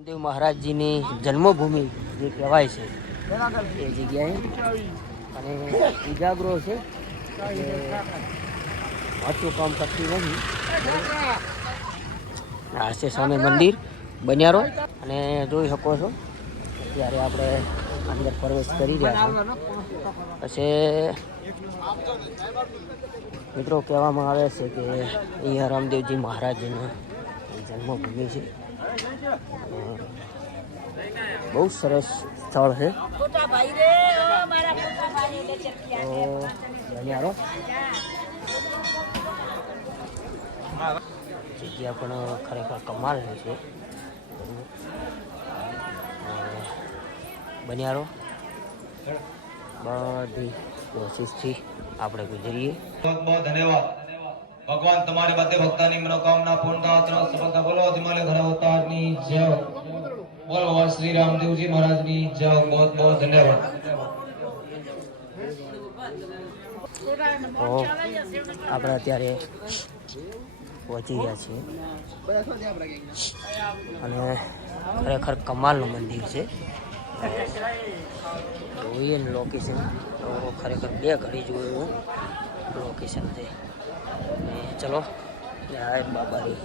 રામદેવ મહારાજજીની જન્મભૂમિ જે કહેવાય છે એ જગ્યાએ અને ઉજાગરો છે જે વાંચું કામ કરતી નથી. આ છે સામે મંદિર બન્યારો અને જોઈ શકો છો અત્યારે આપણે અંદર પ્રવેશ કરી રહ્યા છીએ. પછી મિત્રો કહેવામાં આવે છે કે અહીંયા રામદેવજી મહારાજજીનો જન્મભૂમિ છે. બહુ સરસ સ્થળ છે. બન્યારો જગ્યા પણ ખરેખર કમાલની છે. બન્યારો બધી કોશિશથી આપણે ગુજરીએ. बहुत बहुत धन्यवाद भगवान तुम्हारे बदे भक्तानी मनोकामना पूर्ण था. सबका बोलो हिमालय धरा अवताરની जय. बोलो भगवान श्री रामदेव जी महाराज ની जय. बहुत बहुत धन्यवाद. આપણે અત્યારે પહોંચી ગયા છીએ અને ખરેખર કમાલનું મંદિર છે. જોઈએ ને લોકેશન તો ખરેખર બે ઘડી જોયું લોકેશન છે. ચલો જય બાબાની.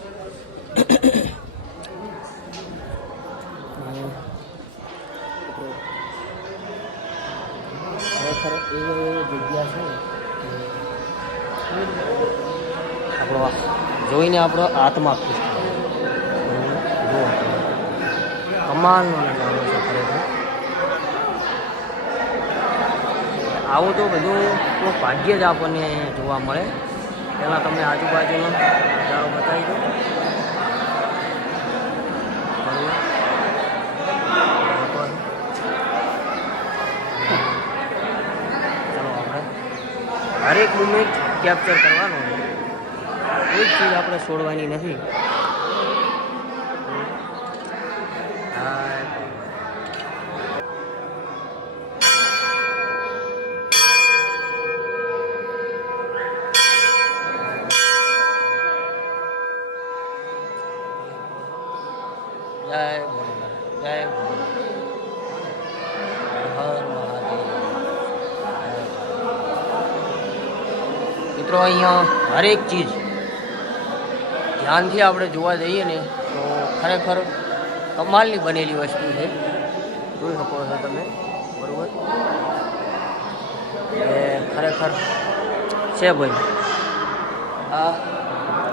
ખરેખર એ જગ્યા છે આપણો જોઈને આપણો આત્મા ખુશ થાય. કમાલનો નજારો છે ખરેખર. આવું તો બધું ભાગ્ય જ આપણને જોવા મળે. પહેલાં તમને આજુબાજુનો નજારો બતાવી દો. ચલો આપણે હરેક મુમેન્ટ કેપ્ચર કરવાનો છે. કોઈ ચીજ આપણે છોડવાની નથી. જય ભોલેનાથ, જય ભોલેનાથ, હર મહાદેવ. મિત્રો અહીંયા હરેક ચીજ ધ્યાનથી આપણે જોવા જઈએ ને તો ખરેખર કમાલની બનેલી વસ્તુ છે. જોઈ શકો છો તમે બરાબર. એ ખરેખર છે ભાઈ. આ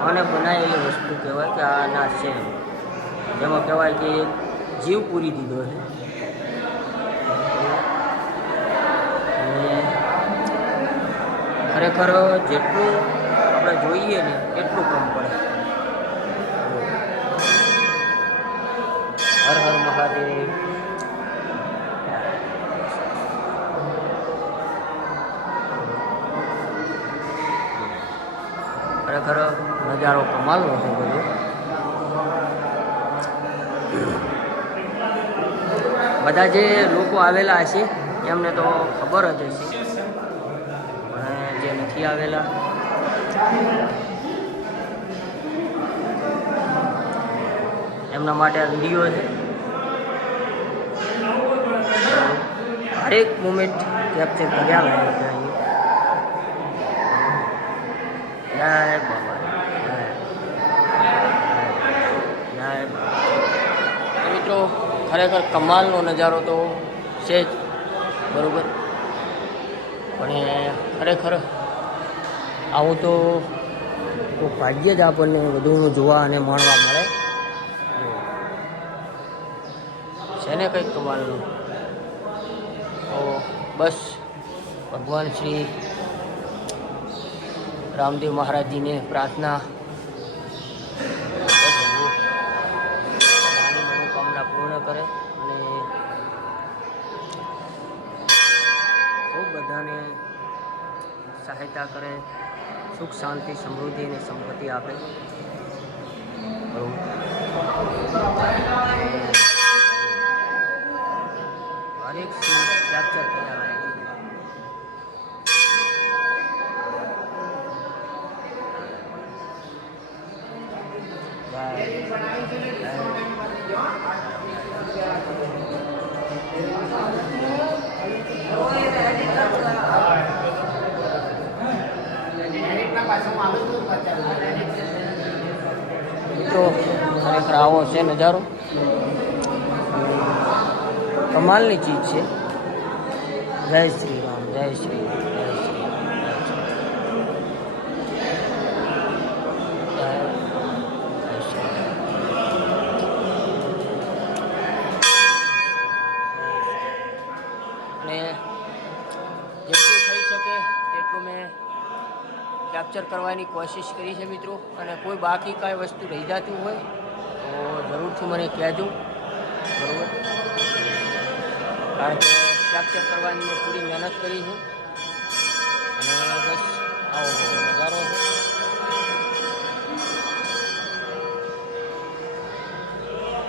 આને બનાવેલી વસ્તુ કહેવાય કે આ ના છે. જેમાં કહેવાય કે જીવ પૂરી દીધો છે. અને ખરેખર જેટલું આપણે જોઈએ ને એટલું કમ પડે. હર હર મહાદેવ. ખરેખર નજારો કમાલનો છે બધો. બધા જે લોકો આવેલા હશે એમને તો ખબર જ હશે, અને જે નથી આવેલા એમના માટે આ વિડીયો છે. હરેક મુમેન્ટ કેપ્ચર કર્યા લાગે છે. જય બાબા, જય બાબા. મિત્રો ખરેખર કમાલનો નજારો તો છે જ બરાબર. પણ ખરેખર આવું તો ભાગ્ય જ આપણને વધુ જોવા અને માણવા મળે છે ને કંઈક કમાલનું. તો બસ ભગવાન શ્રી રામદેવ મહારાજજીને પ્રાર્થના પૂર્ણ કરે અને ખૂબ બધાને સહાયતા કરે, સુખ શાંતિ સમૃદ્ધિ અને સંપત્તિ આપે. હરેક સીન કેપ્ચર કર્યા હોય. જય મિત્રો ખરેખર આવો છે નજારો, કમાલની ચીજ છે. જય શ્રી રામ, જય શ્રી રામ, જય શ્રી રામ, જય શ્રી રામ. અને જેટલું થઈ શકે તેટલું મેં કેપ્ચર કરવાની કોશિશ કરી છે મિત્રો. અને કોઈ બાકી કાંઈ વસ્તુ રહી જતી હોય તો જરૂરથી મને કહેજો, બરાબર? કારણ કે કેપ્ચર કરવાની મેં પૂરી મહેનત કરી છે. અને બસ આવો બધો નજારો છે.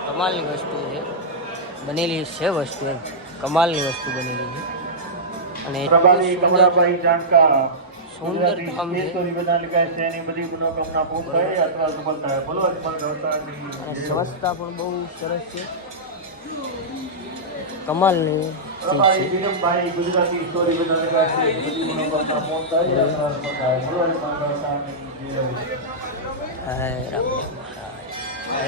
કમાલની વસ્તુ છે, બનેલી છે વસ્તુ, એમ કમાલની વસ્તુ બનેલી છે. અને પ્રભારી કમલાભાઈ જાણકાર સુંદર કામ છે. અને સ્વચ્છતા પણ બહુ સરસ છે, કમાલની ચીજ છે. ગુજરાતી સ્ટોરી બધા લગાય છે, બધી મનોકામના પૂર્ણ થાય, યાત્રા સફળ થાય. બોલો હનુમાન દાદાની જય. હે રામદેવ મહારાજ, હે.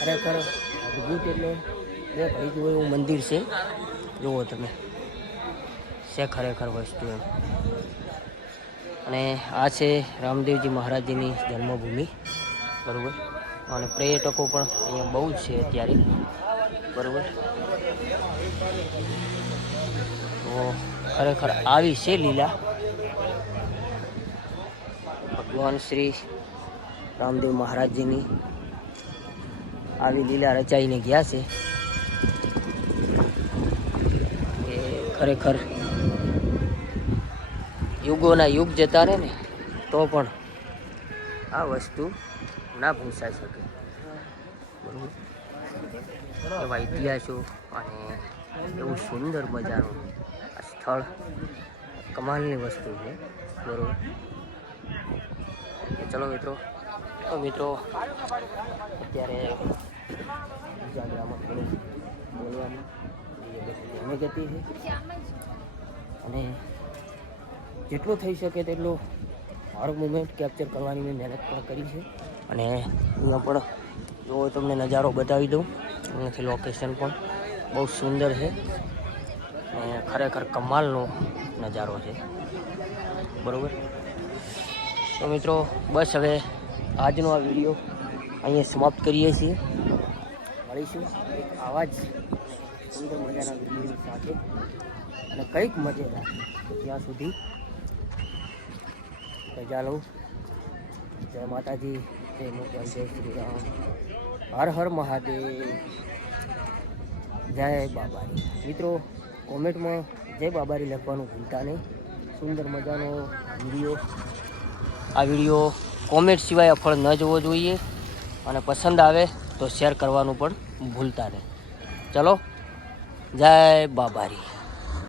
ખરેખર અદ્ભુત, એટલે બે ભાઈ જુઓ એવું મંદિર છે. જુઓ તમે, છે ખરેખર વસ્તુ એમ. અને આ છે રામદેવજી મહારાજજીની જન્મભૂમિ, બરાબર? અને પર્યટકો પણ અહીંયા બહુ જ છે અત્યારે, બરાબર? તો ખરેખર આવી છે લીલા. ભગવાન શ્રી રામદેવ મહારાજજીની આવી લીલા રચાઈને ગયા છે કે ખરેખર યુગોના યુગ જતા રહે ને તો પણ આ વસ્તુ ના ભૂંસાઈ શકે, બરાબર? એવા ઇતિહાસો અને એવું સુંદર મજાનું આ સ્થળ કમાલની વસ્તુ છે, બરાબર? ચલો મિત્રો, તો મિત્રો અત્યારે બીજા ગ્રામો થોડું બોલવાનું અમે જતી છે. અને જેટલું થઈ શકે તેટલું મારું મુમેન્ટ કેપ્ચર કરવાની મેં મહેનત પણ કરી છે. અને અહીંયા પણ જો તમને નજારો બતાવી દઉં, અહીંયાથી લોકેશન પણ બહુ સુંદર છે અને ખરેખર કમાલનો નજારો છે, બરાબર? તો મિત્રો બસ હવે આજનો આ વિડીયો અહીંયા સમાપ્ત કરીએ છીએ. મળીશું એક આવા જ સુંદર મજાના વિડીયો સાથે અને કંઈક મજેદાર. ત્યાં સુધી રજા લઉં. જય માતાજી, જય મુગલ, જય શ્રી રામ, હર હર મહાદેવ, જય બાબારી. મિત્રો કોમેન્ટમાં જય બાબારી લખવાનું ભૂલતા નહીં. સુંદર મજાનો વિડીયો, આ વિડીયો કોમેન્ટ સિવાય અફળ ન જોવો જોઈએ. અને પસંદ આવે તો શેર કરવાનું પણ ભૂલતા નહીં. ચલો, જય બાબારી.